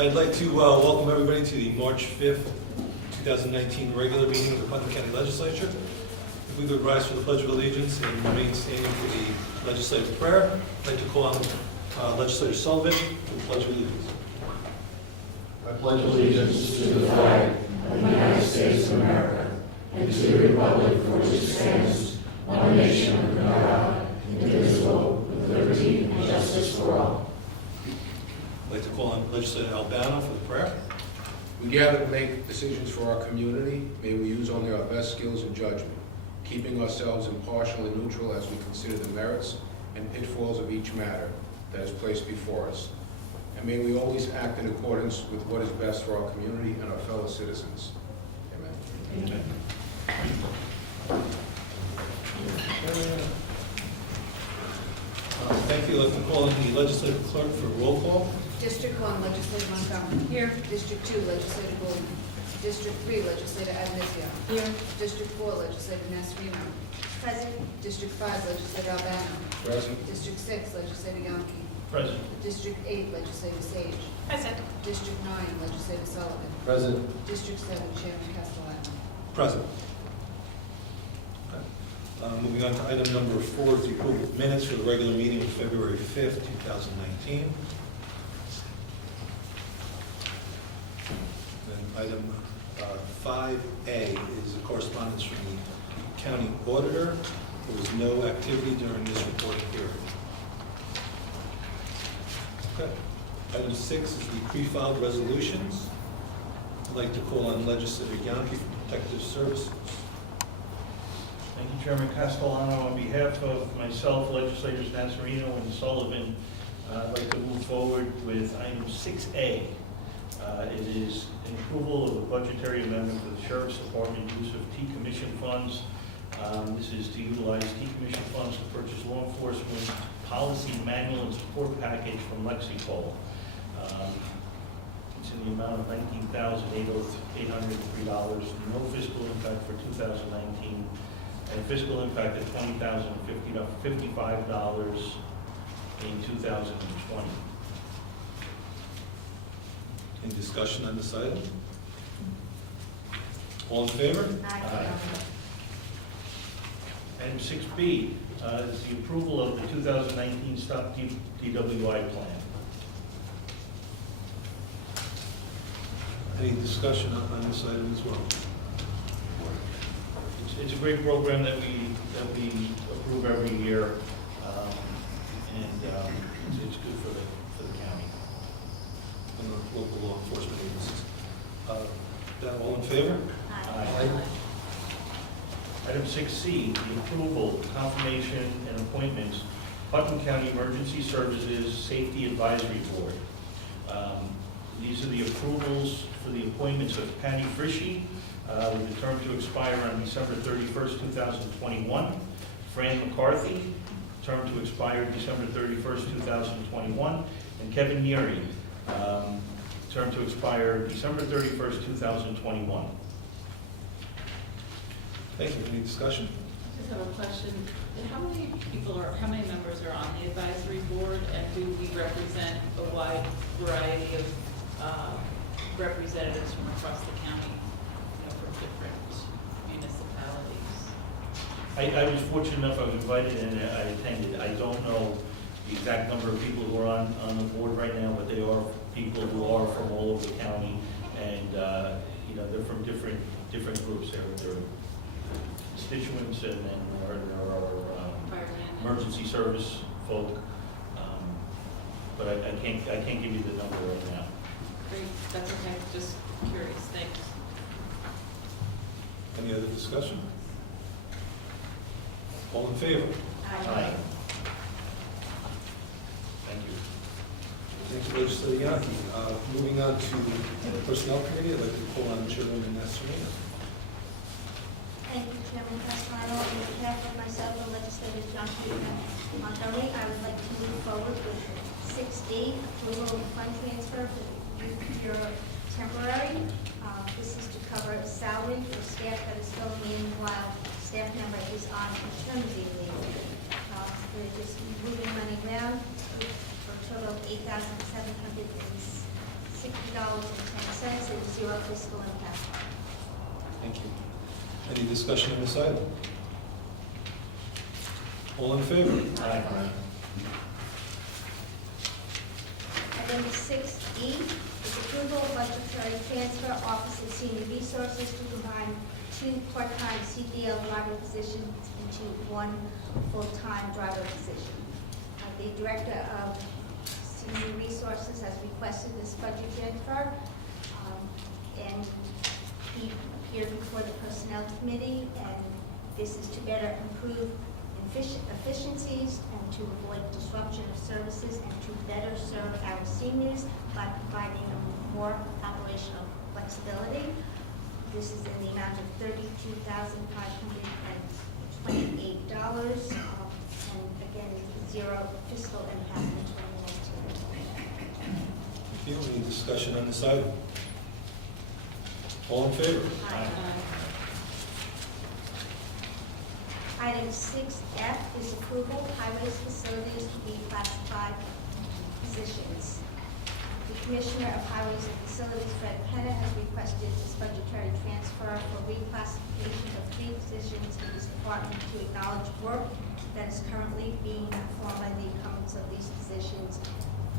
I'd like to welcome everybody to the March 5th, 2019 regular meeting of the Putnam County Legislature. If we could rise for the Pledge of Allegiance and remain standing for the legislative prayer, I'd like to call on Legislator Sullivan for the Pledge of Allegiance. I pledge allegiance to the flag of the United States of America and to the republic for which it stands, one nation under God, indivisible, with liberty and justice for all. I'd like to call on Legislator Albano for the prayer. We gather to make decisions for our community. May we use only our best skills and judgment, keeping ourselves impartial and neutral as we consider the merits and pitfalls of each matter that is placed before us. And may we always act in accordance with what is best for our community and our fellow citizens. Amen. Amen. Thank you. I'd like to call on the legislative clerk for a roll call. District 1, Legislator Montgomery. Here. District 2, Legislator Golden. District 3, Legislator Adamizio. Here. District 4, Legislator Nasrino. Present. District 5, Legislator Albano. Present. District 6, Legislator Yonke. Present. District 8, Legislator Sage. Present. District 9, Legislator Sullivan. Present. District 7, Chairman Castellano. Present. Moving on to item number 4, is the approval of minutes for the regular meeting of February 5th, 2019. Then item 5A is the correspondence from the county auditor. There was no activity during this reporting period. Okay. Item 6 is the pre-filed resolutions. I'd like to call on Legislator Yonke from Protective Services. Thank you, Chairman Castellano. On behalf of myself, legislators Nasrino and Sullivan, I'd like to move forward with item 6A. It is an approval of a budgetary amendment for the Sheriff's Department use of T-Commission funds. This is to utilize T-Commission funds to purchase law enforcement policy manual and support package from Lexipol. It's in the amount of $19,803. No fiscal impact for 2019. And fiscal impact of $20,055 in 2020. Any discussion on this item? All in favor? Aye. Item 6B is the approval of the 2019 Stop DWI plan. Any discussion on this item as well? It's a great program that we approve every year, and it's good for the county. And the local law enforcement agencies. That all in favor? Aye. Item 6C, the approval, confirmation, and appointments, Putnam County Emergency Services Safety Advisory Board. These are the approvals for the appointments of Patty Frischi, with the term to expire on December 31st, 2021. Fran McCarthy, term to expire December 31st, 2021. And Kevin Neary, term to expire December 31st, 2021. Thank you. Any discussion? I just have a question. How many members are on the advisory board, and do we represent a wide variety of representatives from across the county, from different municipalities? I was fortunate enough, I was invited and I attended. I don't know the exact number of people who are on the board right now, but they are people who are from all over the county, and they're from different groups. They're constituents, and then there are emergency service folk, but I can't give you the number right now. Great, that's okay, just curious, thanks. Any other discussion? All in favor? Aye. Thank you. Thank you, Legislator Yonke. Moving on to the Personnel Committee, I'd like to call on Chairwoman Nasrino. Thank you, Chairman Castellano. On behalf of myself and Legislator Yonke and Montgomery, I would like to move forward with 6D, approval of fund transfer for the Youth Bureau temporary. This is to cover salary for staff that is filling in while staff member is on maternity leave. We're just moving money around for a total of $8,760. $60.10 and zero fiscal impact. Thank you. Any discussion on this item? All in favor? Aye. Item 6E is approval of budgetary transfer Office of Senior Resources to combine 2 part-time CDL driver positions into 1 full-time driver position. The Director of Senior Resources has requested this budget transfer, and he appeared before the Personnel Committee, and this is to better improve efficiencies and to avoid disruption of services and to better serve our seniors by providing them more operational flexibility. This is in the amount of $32,528, and again, zero fiscal impact in 2019. Thank you. Any discussion on this item? All in favor? Aye. Item 6F is approval of highways facilities to be classified positions. The Commissioner of Highways and Facilities, Fred Penna, has requested this budgetary transfer for reclassification of 3 positions in his department to acknowledge work that is currently being performed by the incumbents of these positions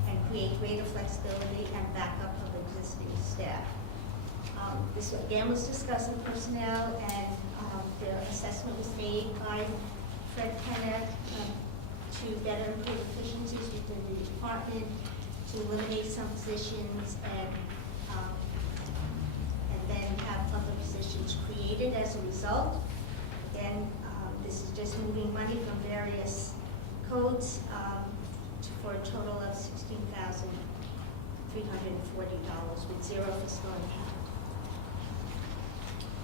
and create greater flexibility and backup of existing staff. This again was discussed in personnel, and the assessment was made by Fred Penna to better improve efficiencies within the department, to eliminate some positions, and then have other positions created as a result. Again, this is just moving money from various codes for a total of $16,340 with zero fiscal impact.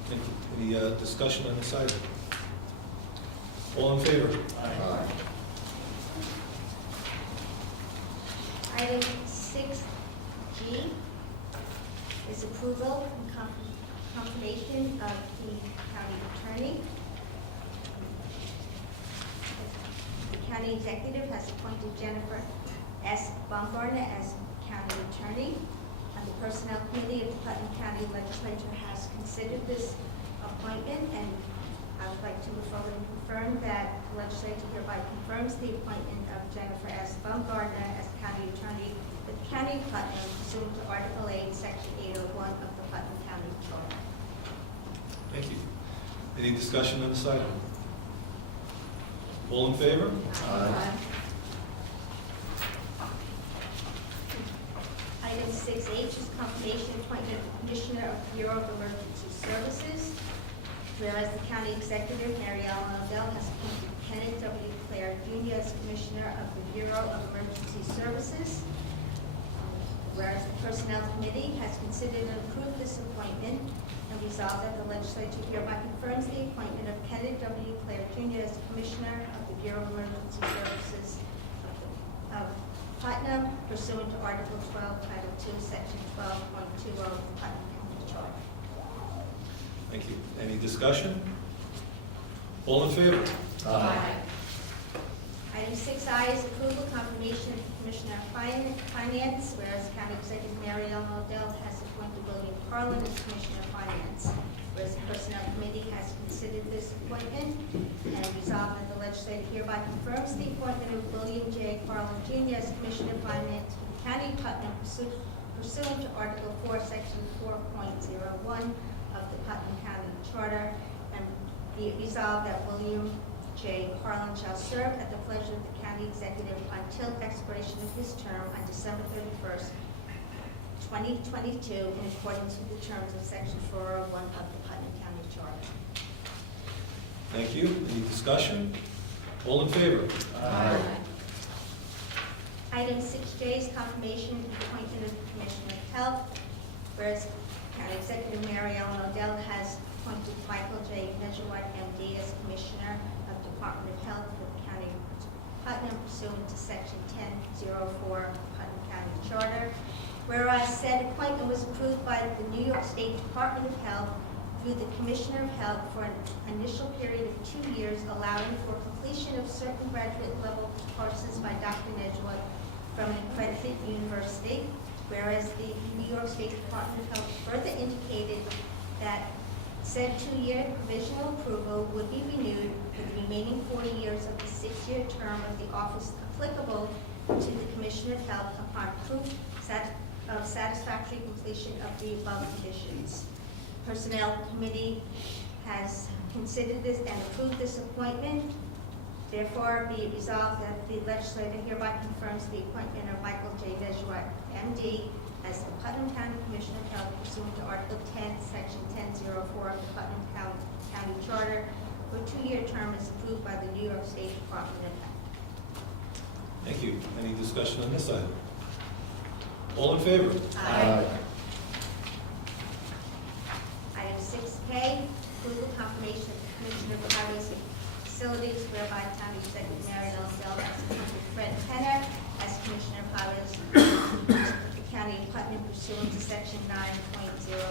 Thank you. Any discussion on this item? All in favor? Aye. Item 6G is approval and confirmation of the county attorney. The county executive has appointed Jennifer S. Baumgartner as county attorney. And the Personnel Committee of the Putnam County Legislature has considered this appointment, and I would like to move forward and confirm that the legislature hereby confirms the appointment of Jennifer S. Baumgartner as county attorney with the County of Putnam pursuant to Article 8, Section 801 of the Putnam County Charter. Thank you. Any discussion on this item? All in favor? Aye. Item 6H is confirmation appointment of Commissioner of the Bureau of Emergency Services. Whereas the County Executive, Mary Ellen Odell, has appointed Kenneth W. Clare Jr. as Commissioner of the Bureau of Emergency Services. Whereas the Personnel Committee has considered and approved this appointment, and resolved that the legislature hereby confirms the appointment of Kenneth W. Clare Jr. as Commissioner of the Bureau of Emergency Services of Putnam pursuant to Article 12, Title 2, Section 12.20 of the Putnam County Charter. Thank you. Any discussion? All in favor? Aye. Item 6I is approval confirmation of the Commissioner of Finance, whereas County Executive Mary Ellen Odell has appointed William Carlin as Commissioner of Finance. Whereas the Personnel Committee has considered this appointment and resolved that the legislature hereby confirms the appointment of William J. Carlin Jr. as Commissioner of Finance for the County of Putnam pursuant to Article 4, Section 4.01 of the Putnam County Charter, and be it resolved that William J. Carlin shall serve at the pleasure of the County Executive until expiration of his term on December 31st, 2022, in accordance with the terms of Section 401 of the Putnam County Charter. Thank you. Any discussion? All in favor? Aye. Item 6J is confirmation of the appointment of the Commissioner of Health, whereas County Executive Mary Ellen Odell has appointed Michael J. Measurewart, MD, as Commissioner of Department of Health for the County of Putnam pursuant to Section 1004 of the Putnam County Charter. Whereas said appointment was approved by the New York State Department of Health through the Commissioner of Health for an initial period of 2 years, allowing for completion of certain graduate level courses by Dr. Measurewart from an accredited university. Whereas the New York State Department of Health further indicated that said 2-year provisional approval would be renewed for the remaining 4 years of the 6-year term of the office applicable to the Commissioner of Health upon proof of satisfactory completion of the above conditions. Personnel Committee has considered this and approved this appointment. Therefore, be it resolved that the legislature hereby confirms the appointment of Michael J. Dejois, M.D., as the Putnam County Commissioner of Health pursuant to Article 10, Section 1004 of the Putnam County Charter for a 2-year term as approved by the New York State Department of Health. Thank you. Any discussion on this item? All in favor? Aye. Item 6K, approval confirmation of the Commissioner of Highways and Facilities, whereby County Executive Mary L. Dell has appointed Fred Penner as Commissioner of Highways of the County of Putnam pursuant to Section 9.01 of the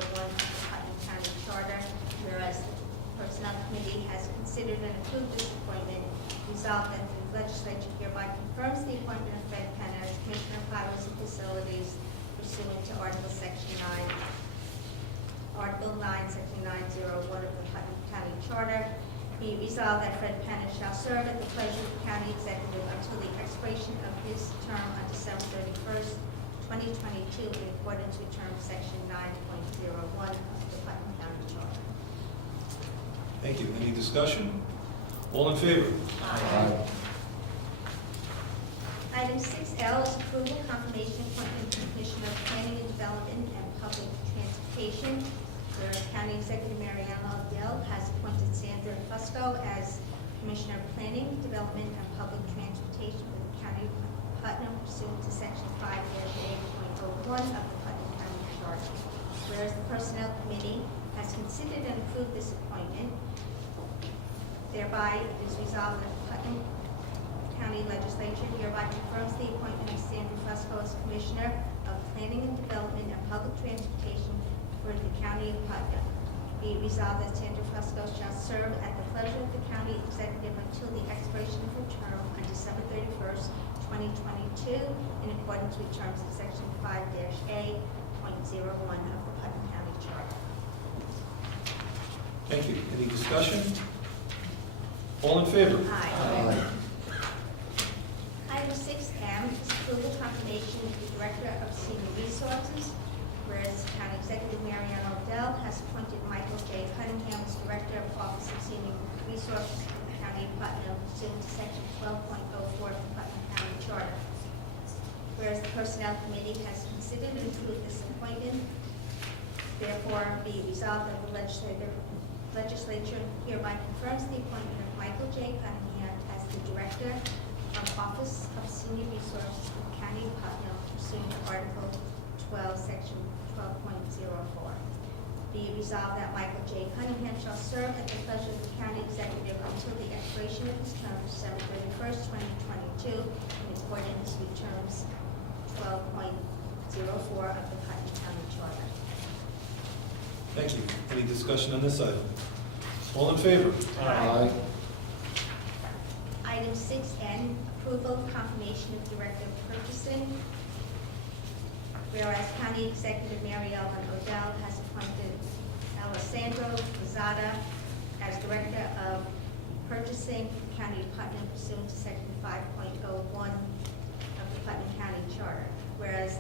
Putnam County Charter, whereas the Personnel Committee has considered and approved this appointment. Resolved that the legislature hereby confirms the appointment of Fred Penner as Commissioner of Highways and Facilities pursuant to Article 9, Section 901 of the Putnam County Charter. Be resolved that Fred Penner shall serve at the pleasure of the county executive until the expiration of his term on December 31st, 2022, in accordance with term Section 9.01 of the Putnam County Charter. Thank you. Any discussion? All in favor? Aye. Item 6L is approval confirmation appointment to the Commissioner of Planning and Development and Public Transportation. Whereas County Executive Mary Ellen Odell has appointed Sandra Fusco as Commissioner of Planning, Development, and Public Transportation for the County of Putnam pursuant to Section 5-8.01 of the Putnam County Charter. Whereas the Personnel Committee has considered and approved this appointment, thereby it is resolved that the Putnam County Legislature hereby confirms the appointment of Sandra Fusco as Commissioner of Planning and Development and Public Transportation for the County of Putnam. Be it resolved that Sandra Fusco shall serve at the pleasure of the County Executive until the expiration of her term on December 31st, 2022, in accordance with terms of Section 5-A.01 of the Putnam County Charter. Thank you. Any discussion? All in favor? Aye. Item 6M is approval confirmation of the Director of Senior Resources. Whereas County Executive Mary Ann Odell has appointed Michael J. Cunningham as Director of Office of Senior Resources for the County of Putnam pursuant to Section 12.04 of the Putnam County Charter. Whereas the Personnel Committee has considered and approved this appointment, therefore be resolved that the legislature hereby confirms the appointment of Michael J. Cunningham as the Director of Office of Senior Resources for the County of Putnam pursuant to Article 12, Section 12.04. Be it resolved that Michael J. Cunningham shall serve at the pleasure of the County Executive until the expiration of his term, December 31st, 2022, in accordance with terms 12.04 of the Putnam County Charter. Thank you. Any discussion on this item? All in favor? Aye. Item 6N, approval of confirmation of Director of Purchasing. Whereas County Executive Mary Ellen Odell has appointed Alessandro Lozada as Director of Purchasing for the County of Putnam pursuant to Section 5.01 of the Putnam County Charter. Whereas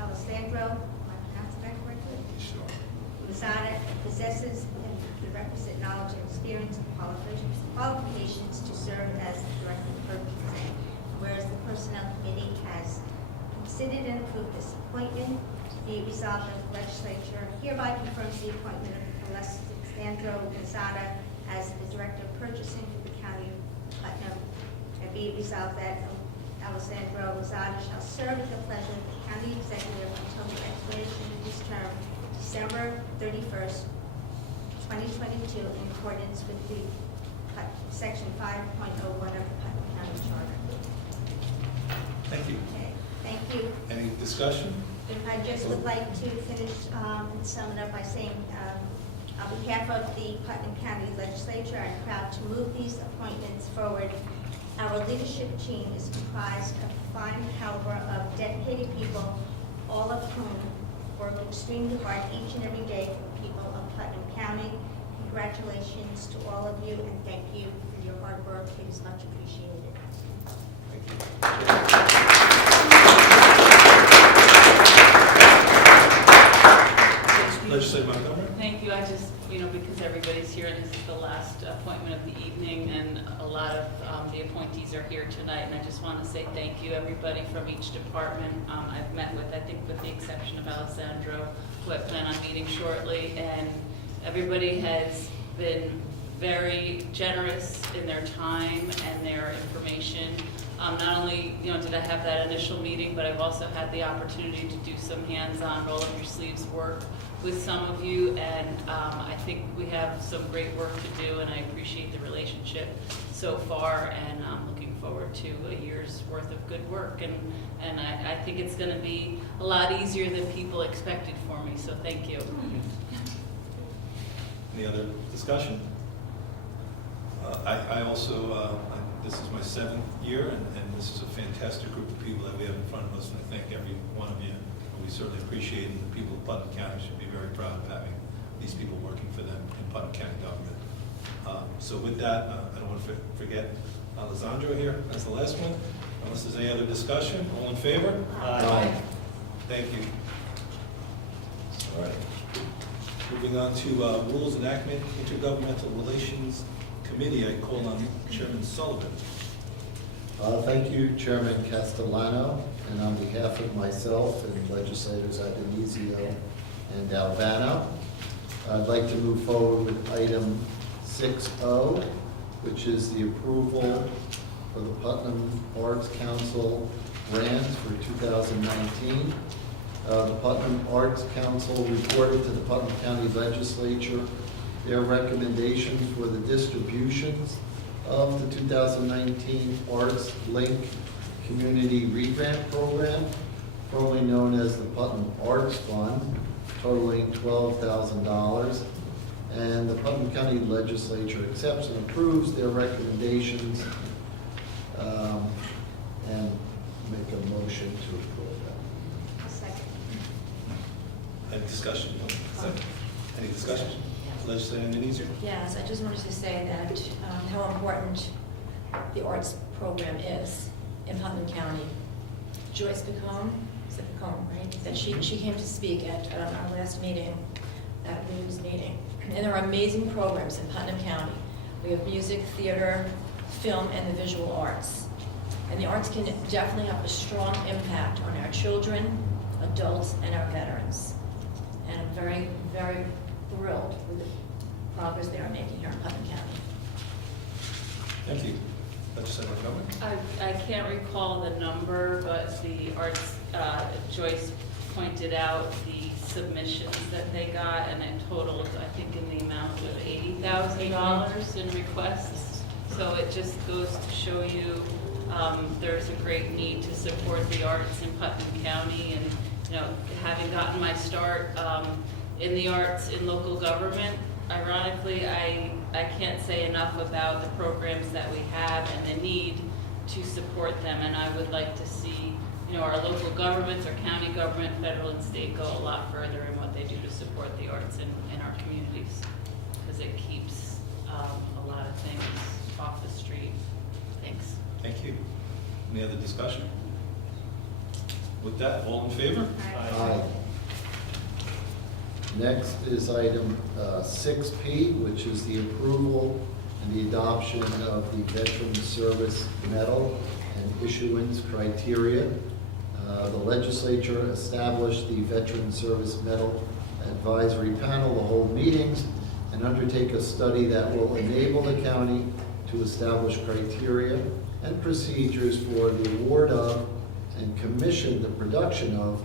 Alessandro, am I pronouncing that correctly? Sure. Lozada possesses the requisite knowledge and experience and qualifications to serve as the Director of Purchasing. Whereas the Personnel Committee has considered and approved this appointment, be it resolved that the legislature hereby confirms the appointment of Alessandro Lozada as the Director of Purchasing for the County of Putnam, and be it resolved that Alessandro Lozada shall serve at the pleasure of the County Executive until the expiration of his term, December 31st, 2022, in accordance with the Section 5.01 of the Putnam County Charter. Thank you. Okay, thank you. Any discussion? I just would like to finish and sum it up by saying, on behalf of the Putnam County Legislature, I'm proud to move these appointments forward. Our leadership team is comprised of a fine caliber of dedicated people, all of whom work extremely hard each and every day for the people of Putnam County. Congratulations to all of you, and thank you for your hard work. It is much appreciated. Legislator Montgomery? Thank you. I just, because everybody's here and this is the last appointment of the evening and a lot of the appointees are here tonight, and I just want to say thank you, everybody from each department. I've met with, I think with the exception of Alessandro, who I plan on meeting shortly, and everybody has been very generous in their time and their information. Not only, did I have that initial meeting, but I've also had the opportunity to do some hands-on, roll-up-your-sleeves work with some of you, and I think we have some great work to do, and I appreciate the relationship so far, and I'm looking forward to a year's worth of good work, and I think it's going to be a lot easier than people expected for me, so thank you. Any other discussion? I also, this is my 7th year, and this is a fantastic group of people that we have in front of us, and I thank every one of you. We certainly appreciate it, and the people of Putnam County should be very proud of having these people working for them in Putnam County government. So with that, I don't want to forget Alessandro here as the last one. Unless there's any other discussion, all in favor? Aye. Thank you. All right. Moving on to Rules Enactment, Intergovernmental Relations Committee, I call on Chairman Sullivan. Thank you, Chairman Castellano, and on behalf of myself and legislators Adenizio and Albano, I'd like to move forward with item 6O, which is the approval for the Putnam Arts Council grants for 2019. The Putnam Arts Council reported to the Putnam County Legislature their recommendations for the distributions of the 2019 Arts Link Community Regrant Program, formerly known as the Putnam Arts Fund, totaling $12,000. And the Putnam County Legislature accepts and approves their recommendations and make a motion to approve that. A second. Any discussion? Any discussion? Legislator Adenizio? Yes, I just wanted to say that how important the arts program is in Putnam County. Joyce Picone, is it Picone, right? That she came to speak at our last meeting, that news meeting. And there are amazing programs in Putnam County. We have music, theater, film, and the visual arts. And the arts can definitely have a strong impact on our children, adults, and our veterans. And I'm very, very thrilled with the progress they are making here in Putnam County. Thank you. Legislator Montgomery? I can't recall the number, but the arts, Joyce pointed out the submissions that they got, and it totaled, I think, in the amount of $80,000 in requests. So it just goes to show you there's a great need to support the arts in Putnam County, and having gotten my start in the arts in local government, ironically, I can't say enough about the programs that we have and the need to support them, and I would like to see our local governments, our county government, federal and state go a lot further in what they do to support the arts in our communities, because it keeps a lot of things off the street. Thanks. Thank you. Any other discussion? With that, all in favor? Aye. Next is item 6P, which is the approval and the adoption of the Veteran Service Medal and issuance criteria. The legislature established the Veteran Service Medal Advisory Panel to hold meetings and undertake a study that will enable the county to establish criteria and procedures for the award of and commission the production of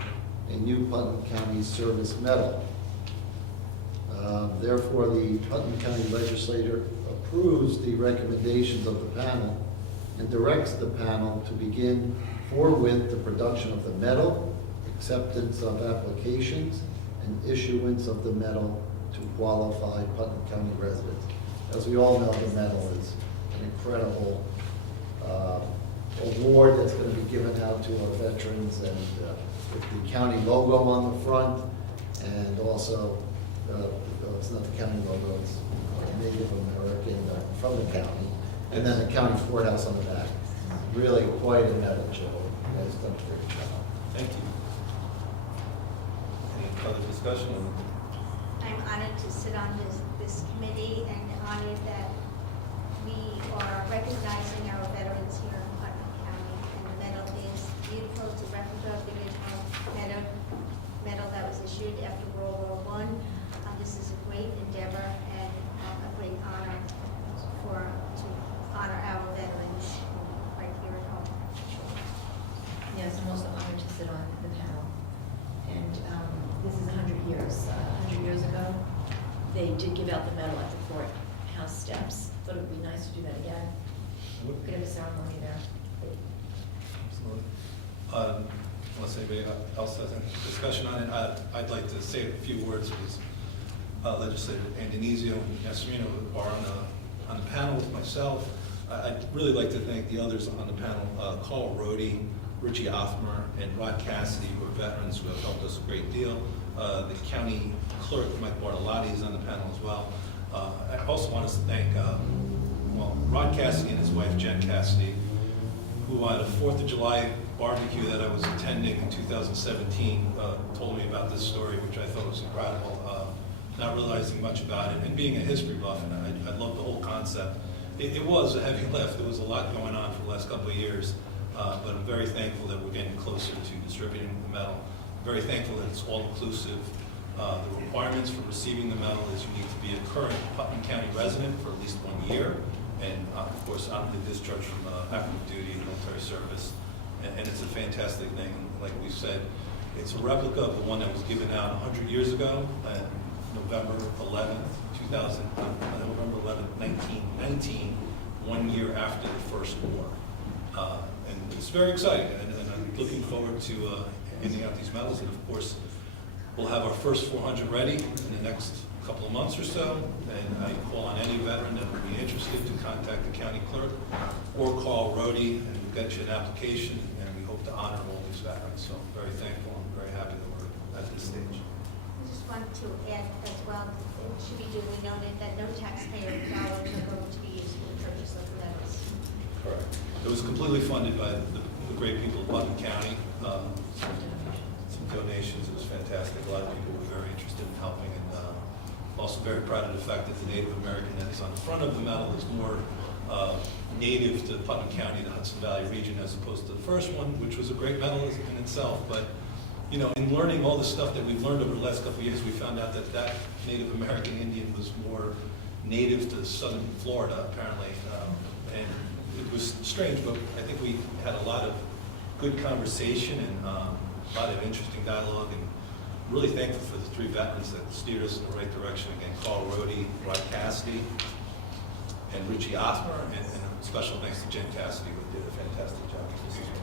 a new Putnam County Service Medal. Therefore, the Putnam County Legislature approves the recommendations of the panel and directs the panel to begin forthwith the production of the medal, acceptance of applications, and issuance of the medal to qualified Putnam County residents. As we all know, the medal is an incredible award that's going to be given out to our veterans, and with the county logo on the front, and also, it's not the county logo, it's Native American from the county, and then the county courthouse on the back. Really quite a medal, Joe. You guys done a great job. Thank you. Any further discussion? I'm honored to sit on this committee and honored that we are recognizing our veterans here in Putnam County. And the medal is beautiful. It's a replica of the original medal that was issued after World War I. This is a great endeavor and a great honor to honor our veterans right here at home. Yes, I'm also honored to sit on the panel. And this is 100 years. 100 years ago, they did give out the medal at the courthouse steps. Thought it would be nice to do that again. Could have a ceremony there. Absolutely. Unless anybody else has any discussion on it, I'd like to say a few words because Legislator Andonisio and Nestorino are on the panel with myself. I'd really like to thank the others on the panel, Carl Rohde, Richie Offmer, and Rod Cassidy, who are veterans who have helped us a great deal. The county clerk, Mike Bartolotti, is on the panel as well. I also want us to thank Rod Cassidy and his wife, Jen Cassidy, who at a 4th of July barbecue that I was attending in 2017 told me about this story, which I thought was incredible. Not realizing much about it, and being a history buff, and I love the whole concept. It was a heavy lift. There was a lot going on for the last couple of years, but I'm very thankful that we're getting closer to distributing the medal. I'm very thankful that it's all-inclusive. The requirements for receiving the medal is you need to be a current Putnam County resident for at least 1 year, and of course, honorably discharged from active duty and military service. And it's a fantastic thing. Like we said, it's a replica of the one that was given out 100 years ago. November 11th, 1919, 1 year after the first war. And it's very exciting, and I'm looking forward to handing out these medals. And of course, we'll have our first 400 ready in the next couple of months or so. And I call on any veteran that would be interested to contact the county clerk or call Rohde, and we'll get you an application, and we hope to honor all these veterans. So I'm very thankful and very happy that we're at this stage. I just want to add as well, it should be duly noted that no taxpayer dollars are going to be used for the purchase of the medals. Correct. It was completely funded by the great people of Putnam County. Some donations. It was fantastic. A lot of people were very interested in helping, and also very proud of the fact that the Native American that is on the front of the medal is more native to Putnam County, the Hudson Valley region, as opposed to the first one, which was a great medal in itself. But you know, in learning all the stuff that we've learned over the last couple of years, we found out that that Native American Indian was more native to southern Florida, apparently. And it was strange, but I think we had a lot of good conversation and a lot of interesting dialogue, and really thankful for the 3 veterans that steered us in the right direction. Again, Carl Rohde, Rod Cassidy, and Richie Offmer, and a special thanks to Jen Cassidy, who did a fantastic job with this as well.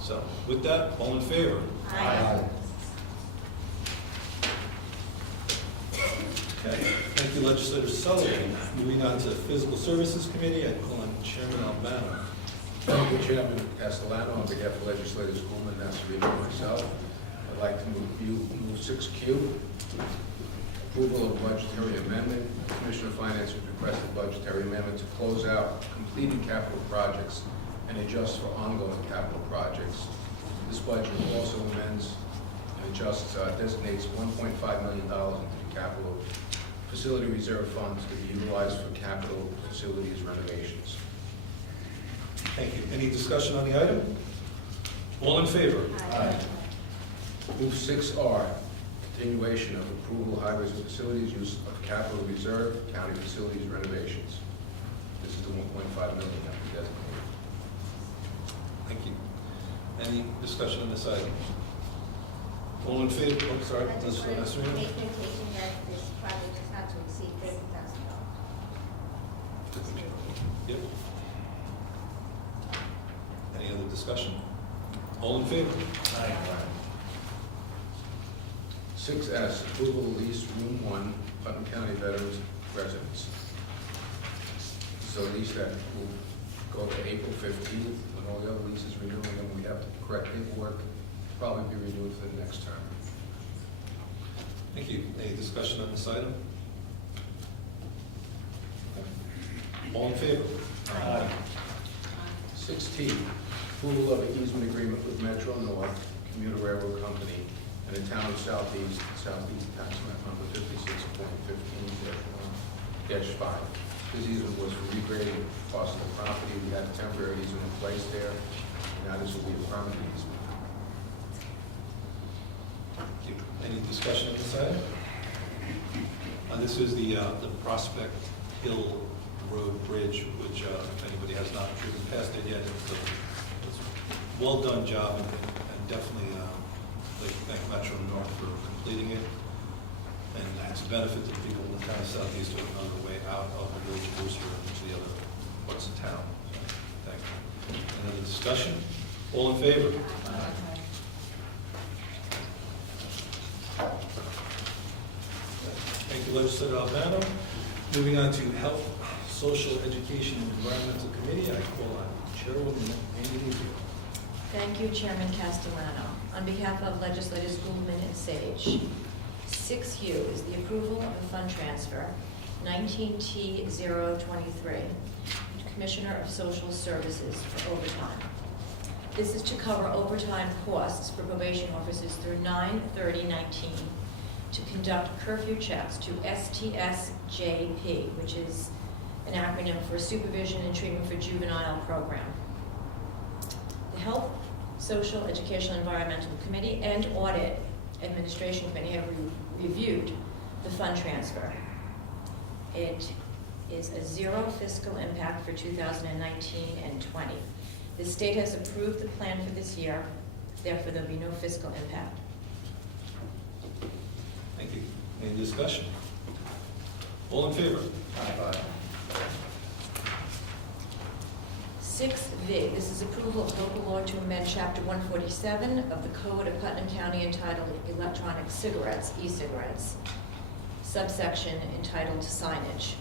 So with that, all in favor? Aye. Okay, thank you, Legislator Sullivan. Moving on to Physical Services Committee, I'd call on Chairman Albano. Thank you, Chairman Castellano. On behalf of Legislators Coleman, Nasarino, and myself, I'd like to move 6Q, approval of budgetary amendment. Commissioner of Finance has requested budgetary amendment to close out completed capital projects and adjust for ongoing capital projects. This budget also amends and adjusts, designates $1.5 million into the capital facility reserve funds to be utilized for capital facilities renovations. Thank you. Any discussion on the item? All in favor? Aye. Move 6R, continuation of approval highways and facilities use of capital reserve, county facilities renovations. This is the $1.5 million that we designated. Thank you. Any discussion on this item? All in favor? Oh, sorry, I just Mr. wanted to Nasarino? make notation that this project is not to exceed $30,000. Yep. Any other discussion? All in favor? Aye. 6S, approval lease room 1, Putnam County Veterans Residence. So lease that will go to April 15th, when all the other leases renew, and then we have the correct paperwork probably be renewed for the next term. Thank you. Any discussion on this item? All in favor? Aye. 16, approval of an easement agreement with Metro North Commuter Railroad Company and the town of Southeast tax map number 56.15-1-5. This easement was for regrading parts of the property. We had a temporary easement in place there. Now this will be a permanent easement. Thank you. Any discussion on this item? This is the Prospect Hill Road Bridge, which if anybody has not driven past it yet, it's a well-done job, and definitely like to thank Metro North for completing it. And it's a benefit to the people in the town of Southeast who are on their way out of the village of Brewster to the other parts of town. So, thank you. Any other discussion? All in favor? Thank you, Legislator Albano. Moving on to Health, Social, Education, and Environmental Committee, I call on Chairwoman Amy Nezio. Thank you, Chairman Castellano. On behalf of legislators Goulman and Sage, 6U is the approval of a fund transfer, 19T023, to Commissioner of Social Services for overtime. This is to cover overtime costs for probation officers through 9/30/19 to conduct curfew checks to STSJP, which is an acronym for Supervision and Treatment for Juvenile Program. The Health, Social, Educational, Environmental Committee and Audit Administration Committee have reviewed the fund transfer. It is a zero fiscal impact for 2019 and 20. The state has approved the plan for this year, therefore there'll be no fiscal impact. Thank you. Any discussion? All in favor? Aye. 6V, this is approval of local law to amend Chapter 147 of the Code of Putnam County entitled Electronic Cigarettes, e-cigarettes, subsection entitled Signage.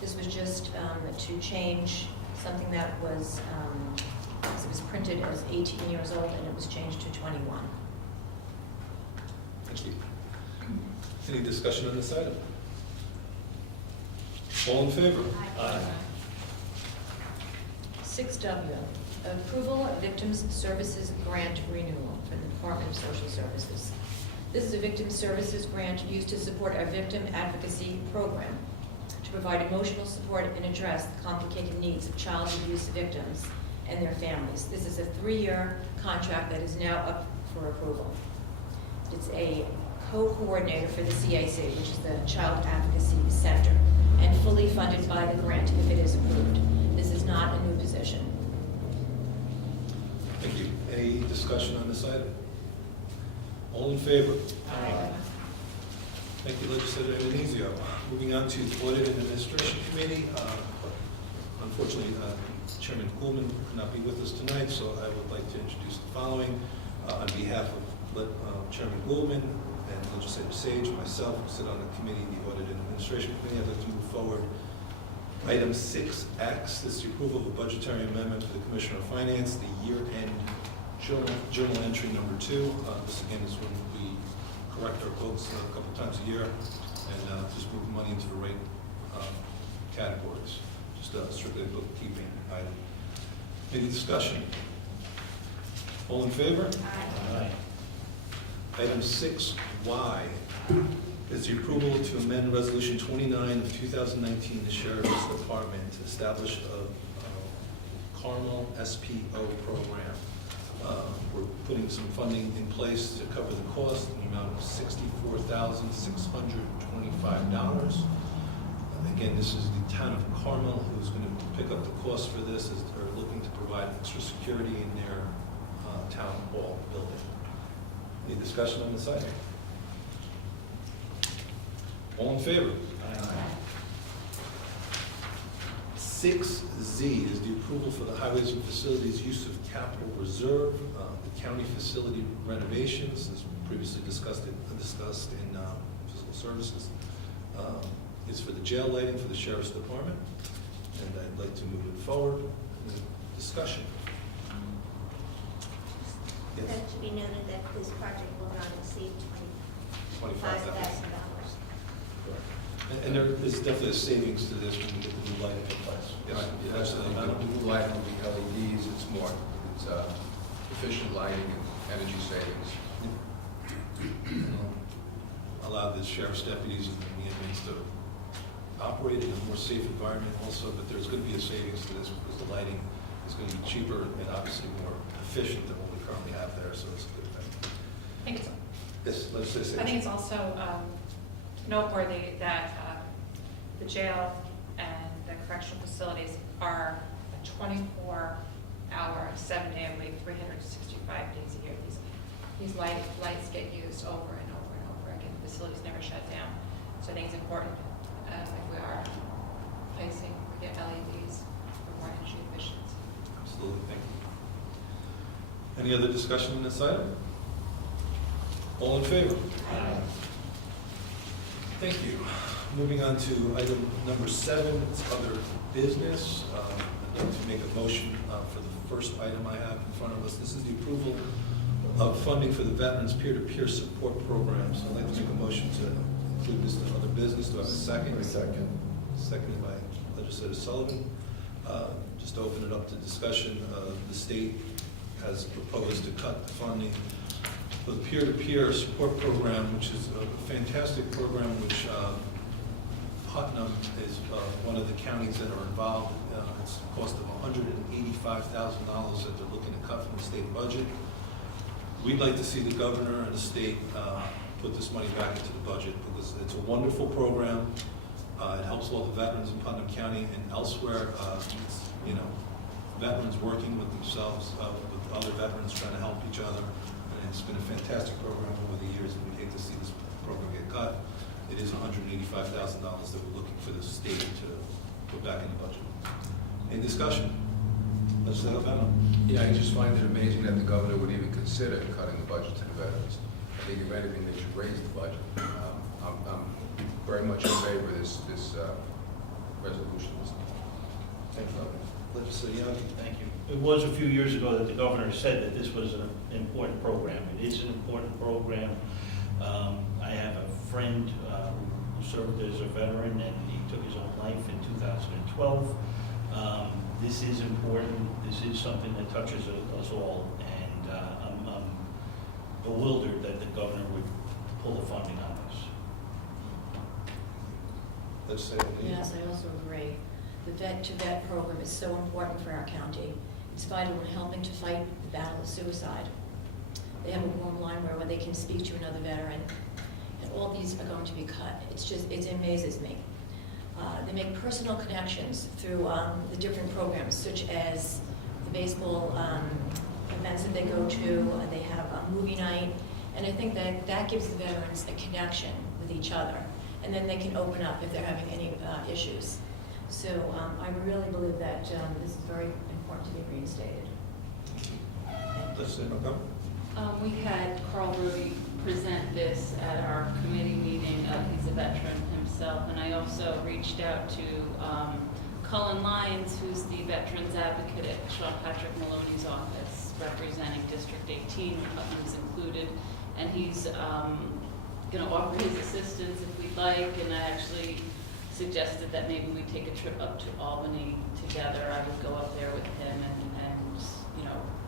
This was just to change something that was, it was printed as 18 years old and it was changed to 21. Thank you. Any discussion on this item? All in favor? Aye. 6W, approval of Victims Services Grant Renewal for the Department of Social Services. This is a victim services grant used to support our victim advocacy program to provide emotional support and address the complicated needs of child abuse victims and their families. This is a 3-year contract that is now up for approval. It's a co-coordinator for the CAC, which is the Child Advocacy Center, and fully funded by the grant if it is approved. This is not a new position. Thank you. Any discussion on this item? All in favor? Aye. Thank you, Legislator Antonizio. Moving on to the Audit and Administration Committee. Unfortunately, Chairman Goulman could not be with us tonight, so I would like to introduce the following. On behalf of Chairman Goulman and Legislator Sage, myself, who sit on the committee, the Audit and Administration Committee, I'd like to move forward item 6X. This is the approval of a budgetary amendment for the Commissioner of Finance, the year-end journal entry number 2. This again is when we correct our books a couple times a year and just move money into the right categories. Just strictly a bookkeeping item. Any discussion? All in favor? Aye. Item 6Y is the approval to amend Resolution 29 of 2019, the Sheriff's Department, to establish a Carmel SPO program. We're putting some funding in place to cover the cost in the amount of $64,625. Again, this is the town of Carmel who's going to pick up the cost for this, as they're looking to provide extra security in their town hall building. Any discussion on this item? All in favor? Aye. 6Z is the approval for the Highways and Facilities use of capital reserve, the county facility renovations, as previously discussed in fiscal services. It's for the jail lighting for the Sheriff's Department, and I'd like to move it forward. Any discussion? Yes. That should be noted that this project will not exceed $25,000. $25,000. And there is definitely a savings to this when we get the new lighting in place. Yes, Right, absolutely. The new lighting will be LEDs, it's more, it's efficient lighting and energy savings. Allow the sheriff's deputies and the inmates to operate in a more safe environment also, but there's going to be a savings to this because the lighting is going to be cheaper and obviously more efficient than what we currently have there, so it's a good thing. I think it's, Yes, legislator I think Sage. it's also noteworthy that the jail and the correctional facilities are a 24-hour, 7-day-a-week, 365 days a year. These lights get used over and over and over again. The facilities never shut down. So I think it's important if we are placing, we get LEDs for more energy efficiency. Absolutely, thank you. Any other discussion on this item? All in favor? Thank you. Moving on to item number 7, it's other business. I'd like to make a motion for the first item I have in front of us. This is the approval of funding for the Veterans Peer-to-Peer Support Program. So I'd like to make a motion to include this in other business. Do I have a second? Second. Seconded by Legislator Sullivan. Just to open it up to discussion, the state has proposed to cut the funding for the peer-to-peer support program, which is a fantastic program, which Putnam is one of the counties that are involved. It's a cost of $185,000 that they're looking to cut from the state budget. We'd like to see the governor and the state put this money back into the budget because it's a wonderful program. It helps all the veterans in Putnam County and elsewhere. It's, veterans working with themselves, with other veterans trying to help each other. And it's been a fantastic program over the years, and we'd hate to see this program get cut. It is $185,000 that we're looking for the state to put back in the budget. Any discussion? Legislator O'Donnell. Yeah, I just find it amazing that the governor would even consider cutting the budget to the veterans. I think if anything, they should raise the budget. I'm very much in favor of this resolution. Thank you. Legislator Young. Thank you. It was a few years ago that the governor said that this was an important program. It is an important program. I have a friend who served as a veteran and he took his own life in 2012. This is important. This is something that touches us all, and I'm bewildered that the governor would pull the funding on this. Legislator Lee. Yes, I also agree. The vet-to-vet program is so important for our county. It's vital in helping to fight the battle of suicide. They have a warm line where they can speak to another veteran, and all these are going to be cut. It amazes me. They make personal connections through the different programs, such as the baseball events that they go to. They have a movie night, and I think that gives the veterans a connection with each other, and then they can open up if they're having any issues. So I really believe that this is very important to be reinstated. Legislator McCollum. We had Carl Brody present this at our committee meeting. He's a veteran himself, and I also reached out to Cullen Lyons, who's the Veterans Advocate at Sean Patrick Maloney's office, representing District 18, Putnam's included, and he's going to offer his assistance if we'd like, and I actually suggested that maybe we take a trip up to Albany together. I would go up there with him and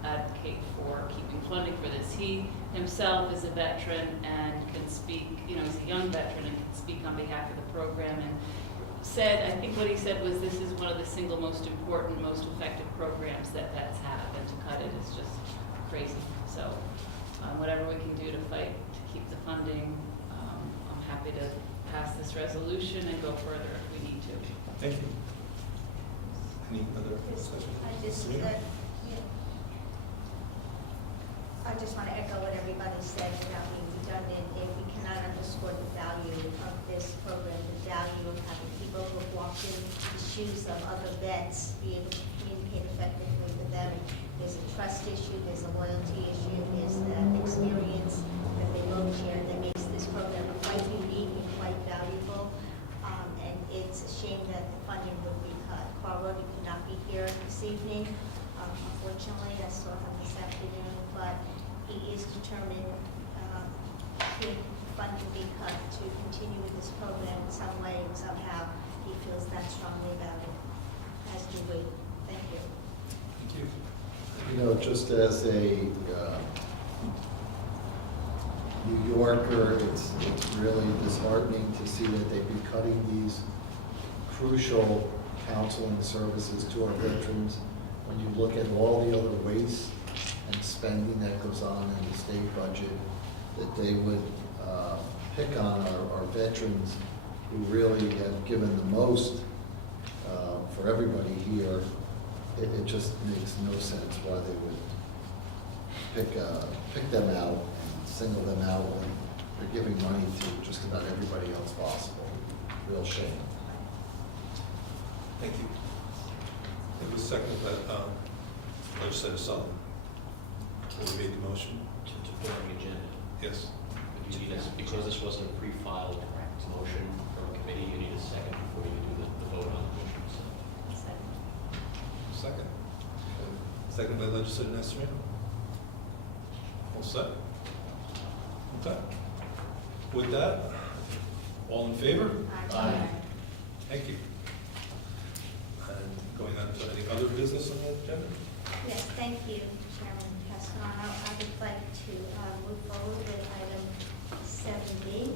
advocate for keeping funding for this. He himself is a veteran and can speak, he's a young veteran and can speak on behalf of the program, and I think what he said was this is one of the single most important, most effective programs that vets have, and to cut it is just crazy. So whatever we can do to fight to keep the funding, I'm happy to pass this resolution and go further if we need to. Thank you. Any other discussion? I just want to echo what everybody said without being redundant. If we cannot underscore the value of this program, the value of having people who have walked in the shoes of other vets be able to communicate effectively with them. There's a trust issue, there's a loyalty issue, there's the experience that they both share that makes this program quite unique and quite valuable. And it's a shame that the funding would be cut. Carl Rody could not be here this evening. Unfortunately, I saw him this afternoon, but he is determined should funding be cut to continue with this program in some way and somehow. He feels that strongly about it, as do we. Thank you. Thank you. You know, just as a New Yorker, it's really disheartening to see that they've been cutting these crucial counseling services to our veterans. When you look at all the other waste and spending that goes on in the state budget, that they would pick on our veterans who really have given the most for everybody here. It just makes no sense why they would pick them out and single them out when they're giving money to just about everybody else possible. Real shame. Thank you. It was seconded by Legislator Sullivan. Who made the motion? To put on the agenda. Yes. You need a, because this wasn't a pre-filed motion from a committee, you need a second before you do the vote on the motion. Second. Second by Legislator Nasrino. All set? Okay. With that, all in favor? Aye. Thank you. And going on to any other business on the agenda? Yes, thank you, Chairman Castellano. I would like to move forward with item 7B,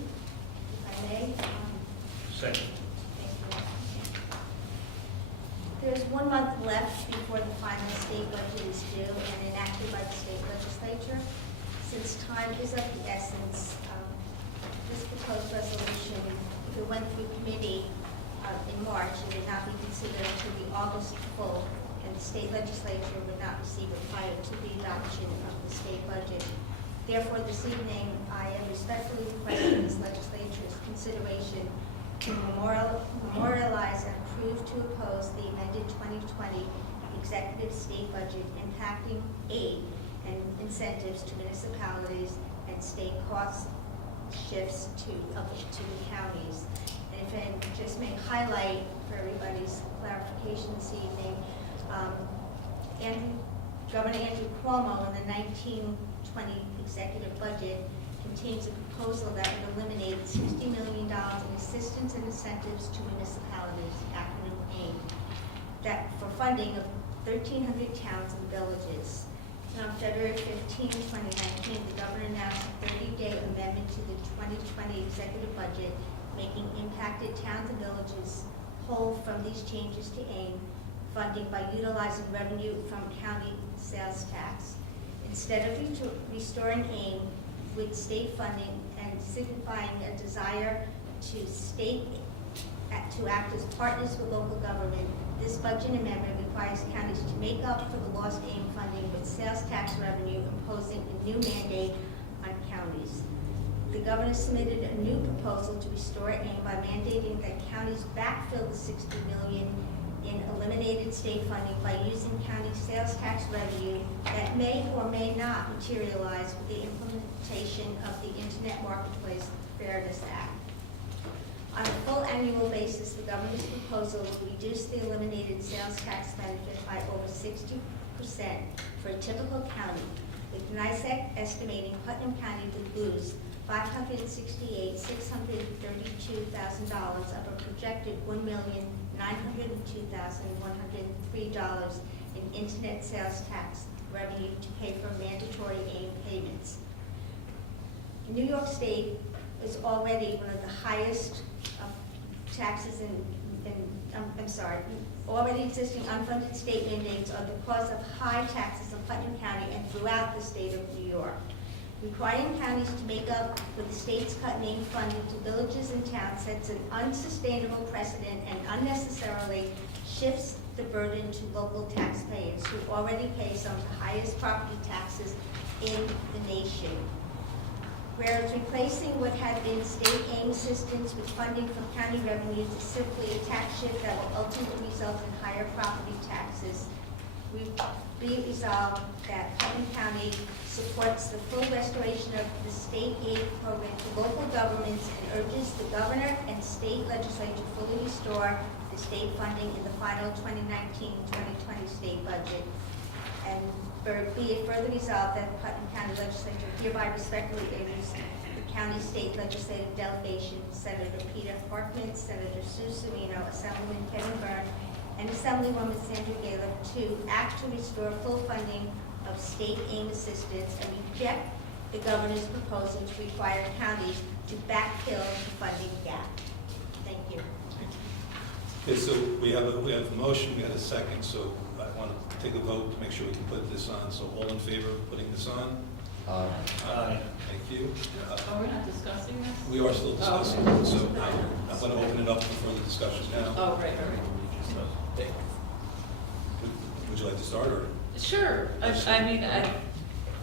if I may. Second. Thank you. There's 1 month left before the final state budget is due and enacted by the state legislature. Since time is of the essence, this proposed resolution, if it went through committee in March, it would not be considered until the August full, and the state legislature would not receive it prior to the adoption of the state budget. Therefore, this evening, I am respectfully requesting this legislature's consideration to memorialize and approve to oppose the amended 2020 executive state budget impacting aid and incentives to municipalities and state cost shifts to the counties. And if I just may highlight for everybody's clarification this evening, Governor Andrew Cuomo in the 1920 executive budget contains a proposal that would eliminate $60 million in assistance and incentives to municipalities, acronym AIM, that for funding of 1,300 towns and villages. And on February 15, 2019, the governor announced a 30-day amendment to the 2020 executive budget, making impacted towns and villages whole from these changes to AIM funding by utilizing revenue from county sales tax. Instead of restoring AIM with state funding and signifying a desire to act as partners with local government, this budget amendment requires counties to make up for the lost AIM funding with sales tax revenue, imposing a new mandate on counties. The governor submitted a new proposal to restore AIM by mandating that counties backfill the $60 million in eliminated state funding by using county sales tax revenue that may or may not materialize with the implementation of the Internet Marketplace Fairness Act. On a full annual basis, the governor's proposal would reduce the eliminated sales tax benefit by over 60% for a typical county, with NISEC estimating Putnam County would lose $568,632,000 of a projected $1,902,103 in Internet sales tax revenue to pay for mandatory AIM payments. New York State is already one of the highest taxes already existing unfunded state mandates are the cause of high taxes in Putnam County and throughout the state of New York. Requiring counties to make up with the state's cut in AIM funding to villages and towns sets an unsustainable precedent and unnecessarily shifts the burden to local taxpayers who already pay some of the highest property taxes in the nation. Whereas replacing what had been state AIM assistance with funding from county revenues is simply a tax shift that will ultimately result in higher property taxes. We resolved that Putnam County supports the full restoration of the state aid program to local governments and urges the governor and state legislature fully restore the state funding in the final 2019-2020 state budget. And be it further resolved that the Putnam County Legislature hereby respectfully orders the county state legislative delegation, Senator Peter Parkman, Senator Sue Serino, Assemblyman Kevin Byrne, and Assemblywoman Sandra Gaylor to act to restore full funding of state aid assistance and reject the governor's proposal to require counties to backfill the funding gap. Thank you. Okay, so we have a motion, we had a second, so I want to take a vote to make sure we can put this on. So all in favor of putting this on? Aye. Thank you. Oh, we're not discussing this? We are still discussing, Oh. so I'm going to open it up for further discussion now. Oh, right. Would you like to start, or? Sure.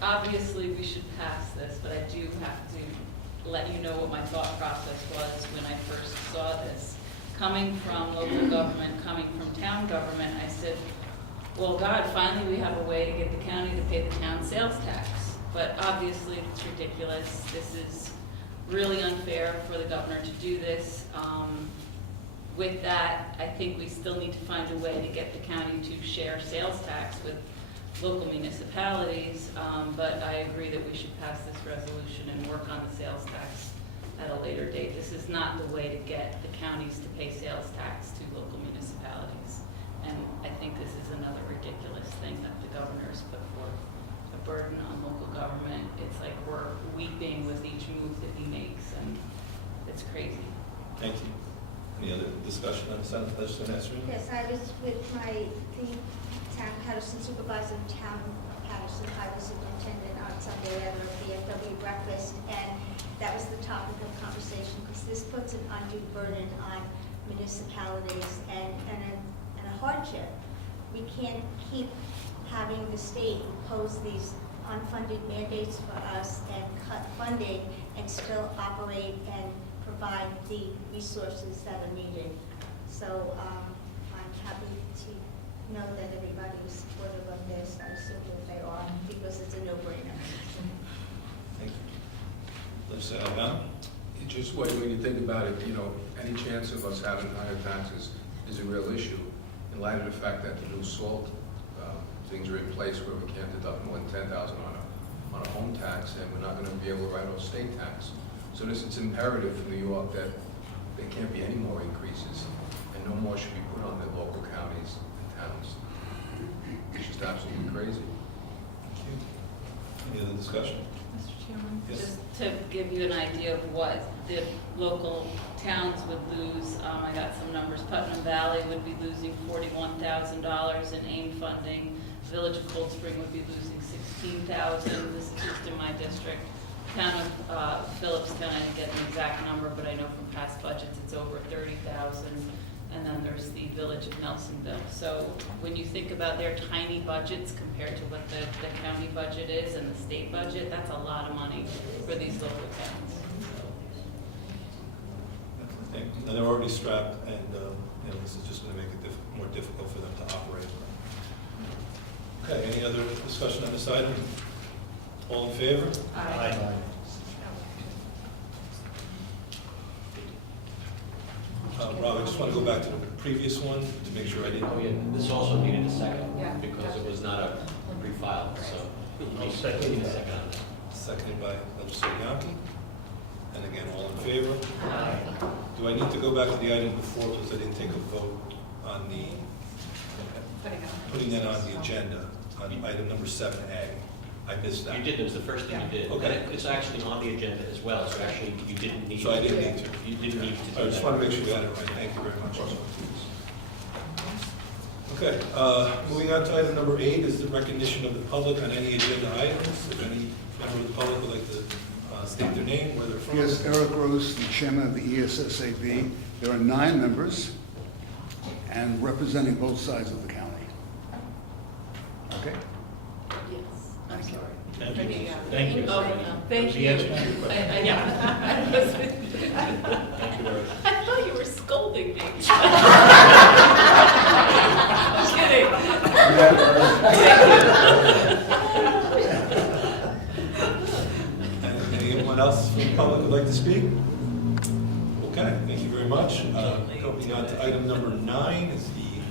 Obviously, we should pass this, but I do have to let you know what my thought process was when I first saw this. Coming from local government, coming from town government, I said, well, God, finally we have a way to get the county to pay the town sales tax. But obviously, it's ridiculous. This is really unfair for the governor to do this. With that, I think we still need to find a way to get the county to share sales tax with local municipalities, but I agree that we should pass this resolution and work on the sales tax at a later date. This is not the way to get the counties to pay sales tax to local municipalities. And I think this is another ridiculous thing that the governor has put forth, a burden on local government. It's like we're weeping with each move that he makes, and it's crazy. Thank you. Any other discussion on the Senate legislative answering? Yes, I was with the town Patterson supervisor of town Patterson Highway Superintendent on Sunday at our VFW breakfast, and that was the topic of conversation, because this puts an undue burden on municipalities and a hardship. We can't keep having the state impose these unfunded mandates for us and cut funding and still operate and provide the resources that are needed. So I'm happy to know that everybody is supportive of this. I assume that they are, because it's a no-brainer. Thank you. Legislator Alabama? It just, when you think about it, any chance of us having higher taxes is a real issue in light of the fact that the new SALT things are in place where we can't deduct more than $10,000 on a home tax, and we're not going to be able to write off state tax. So it's imperative for New York that there can't be any more increases, and no more should be put on the local counties and towns. It's just absolutely crazy. Thank you. Any other discussion? Mr. Chairman? Yes. Just to give you an idea of what the local towns would lose, I got some numbers. Putnam Valley would be losing $41,000 in AIM funding. Village of Cold Spring would be losing $16,000. This is just in my district. Town of Phillipstown, I didn't get an exact number, but I know from past budgets it's over $30,000. And then there's the Village of Nelsonville. So when you think about their tiny budgets compared to what the county budget is and the state budget, that's a lot of money for these local towns. Thank you. And they're already strapped, and this is just going to make it more difficult for them to operate. Okay, any other discussion on this item? All in favor? Aye. Rob, I just want to go back to the previous one to make sure I didn't. Oh, yeah, this also needed a second, Yeah. because it was not a pre-filed, so. I'll you second need a that. second on that. Seconded by legislator Yaki. And again, all in favor? Aye. Do I need to go back to the item before, because I didn't take a vote on the, putting that on the agenda, on item number 7A? I missed that. You did, it was the first thing you did. Okay. And it's actually on the agenda as well, so actually you didn't need to. So I didn't need to. You didn't need to do that. I just want to make sure we got it right. Thank you very much. Okay, moving on to item number 8 is the recognition of the public on any agenda items. If any member of the public would like to state their name, where they're from. Yes, Eric Rose, the chairman of the ESSAB. There are 9 members and representing both sides of the county. Okay? Yes, I'm sorry. Thank you. Thank you. Thank you. Oh, no, thank The you. answer to your question. Yeah. Thank you, Eric. I thought you were scolding me. I'm kidding. And anyone else from the public would like to speak? Okay, thank you very much. Going on to item number 9 is the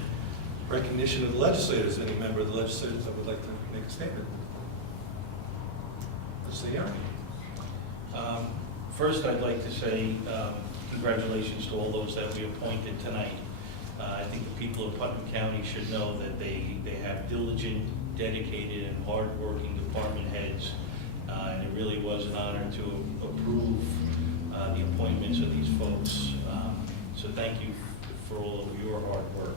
Recognition of the legislators. Any member of the legislators that would like to make a statement? Legislator Young. First, I'd like to say congratulations to all those that we appointed tonight. I think the people of Putnam County should know that they have diligent, dedicated, and hardworking department heads, and it really was an honor to approve the appointments of these folks. So thank you for all of your hard work.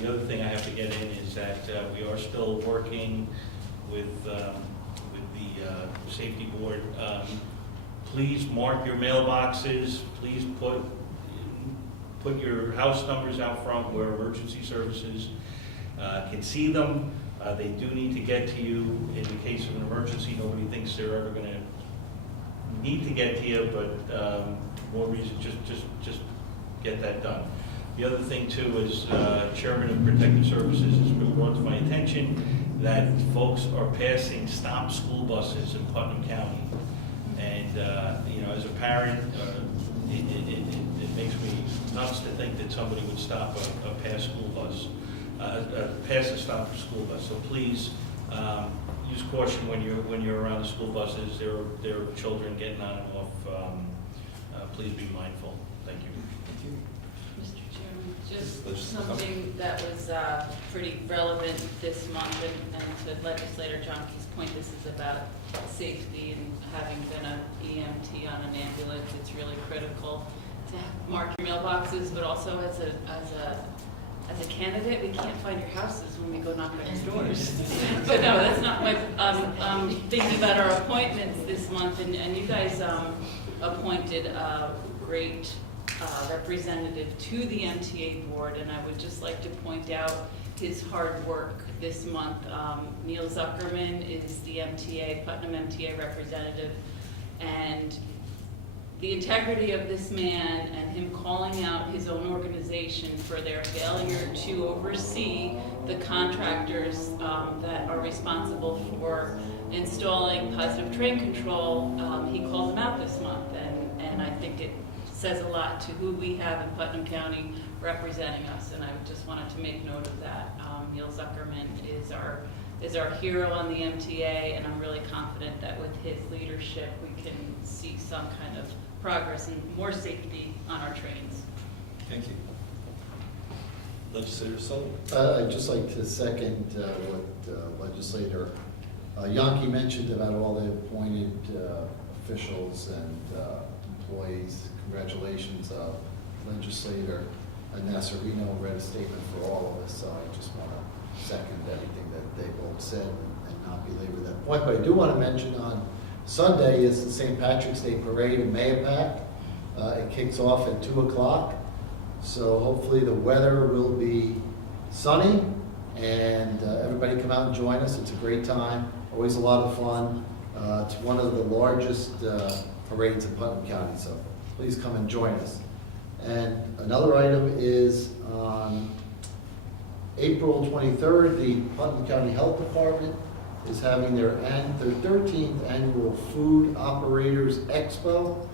The other thing I have to get in is that we are still working with the safety board. Please mark your mailboxes. Please put your house numbers out front where emergency services can see them. They do need to get to you in the case of an emergency. Nobody thinks they're ever going to need to get to you, but more reason, just get that done. The other thing too is Chairman of Protective Services has been brought to my attention that folks are passing stop school buses in Putnam County. And you know, as a parent, it makes me nuts to think that somebody would stop a pass school bus, pass a stop school bus. So please use caution when you're around the school buses. There are children getting on and off. Please be mindful. Thank you. Thank you. Mr. Chairman, just something that was pretty relevant this month, and to Legislator Johnke's point, this is about safety, and having been an EMT on an ambulance, it's really critical to mark your mailboxes, but also as a candidate, we can't find your houses when we go knock on doors. But no, that's not my, thinking about our appointments this month, and you guys appointed a great representative to the MTA board, and I would just like to point out his hard work this month. Neil Zuckerman is the Putnam MTA representative, and the integrity of this man and him calling out his own organization for their failure to oversee the contractors that are responsible for installing positive train control, he called them out this month, and I think it says a lot to who we have in Putnam County representing us, and I just wanted to make note of that. Neil Zuckerman is our hero on the MTA, and I'm really confident that with his leadership we can see some kind of progress and more safety on our trains. Thank you. Legislator Sullivan. I'd just like to second what Legislator Yonke mentioned about all the appointed officials and employees. Congratulations, Legislator Nassarino read a statement for all of us, so I just want to second everything that they both said and not belabor that point. But I do want to mention on Sunday is the St. Patrick's Day Parade in Mayapack. It kicks off at 2 o'clock, so hopefully the weather will be sunny and everybody come out and join us. It's a great time, always a lot of fun. It's one of the largest parades in Putnam County, so please come and join us. And another item is on April 23rd, the Putnam County Health Department is having their 13th annual Food Operators Expo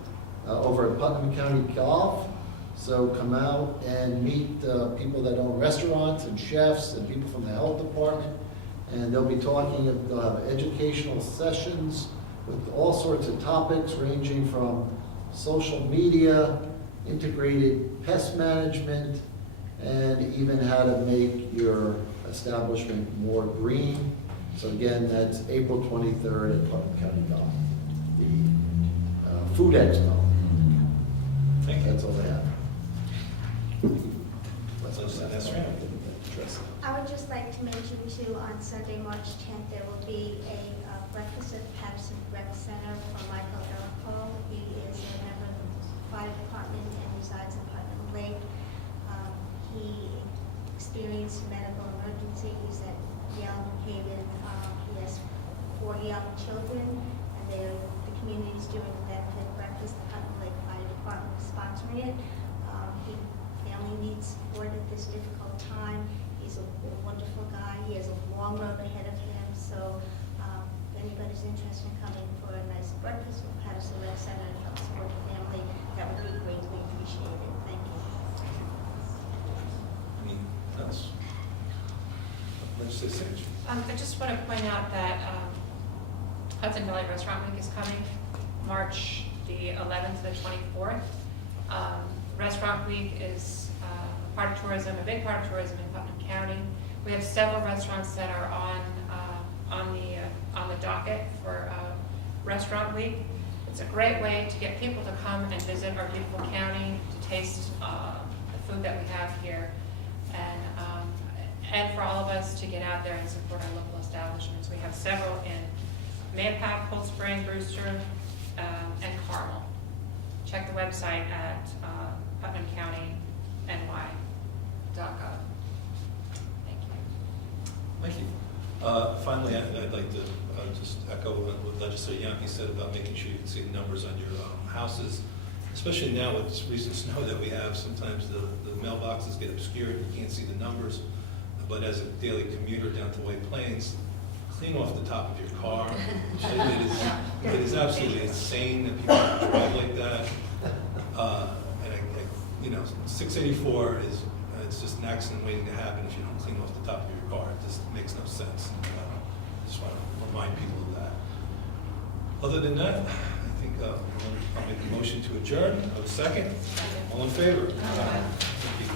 over at Putnam County Golf. So come out and meet people that own restaurants and chefs and people from the health department. And they'll be talking, they'll have educational sessions with all sorts of topics ranging from social media, integrated pest management, and even how to make your establishment more green. So again, that's April 23rd at Putnam County Golf, the Food Expo. Thank you. That's all I have. Legislator Nassarino. I would just like to mention too, on Sunday, March 10th, there will be a breakfast at Patterson Rec Center for Michael Erico. He is a member of the fire department and resides in Putnam Lake. He experienced medical emergencies at Yale New Haven. He has 4 young children, and the community is doing a benefit breakfast. The Putnam Lake Fire Department is sponsoring it. Family needs support at this difficult time. He's a wonderful guy. He has a long road ahead of him. So if anybody's interested in coming for a nice breakfast with Patterson Rec Center and help support the family, that would be greatly appreciated. Thank you. Anything else? Legislator Sage. I just want to point out that Hudson Valley Restaurant Week is coming, March the 11th to the 24th. Restaurant Week is a part of tourism, a big part of tourism in Putnam County. We have several restaurants that are on the docket for Restaurant Week. It's a great way to get people to come and visit our beautiful county, to taste the food that we have here, and for all of us to get out there and support our local establishments. We have several in Mayapack, Cold Spring, Brewster, and Carmel. Check the website at putnamcountyny.gov. Thank you. Thank you. Finally, I'd like to just echo what Legislator Yampe said about making sure you can see the numbers on your houses, especially now with this recent snow that we have. Sometimes the mailboxes get obscured, you can't see the numbers. But as a daily commuter down to White Plains, clean off the top of your car. It is absolutely insane that people drive like that. And 684 is it's just an accident waiting to happen if you don't clean off the top of your car. It just makes no sense. I just want to remind people of that. Other than that, I think I'll make a motion to adjourn. A second. All in favor? Thank you.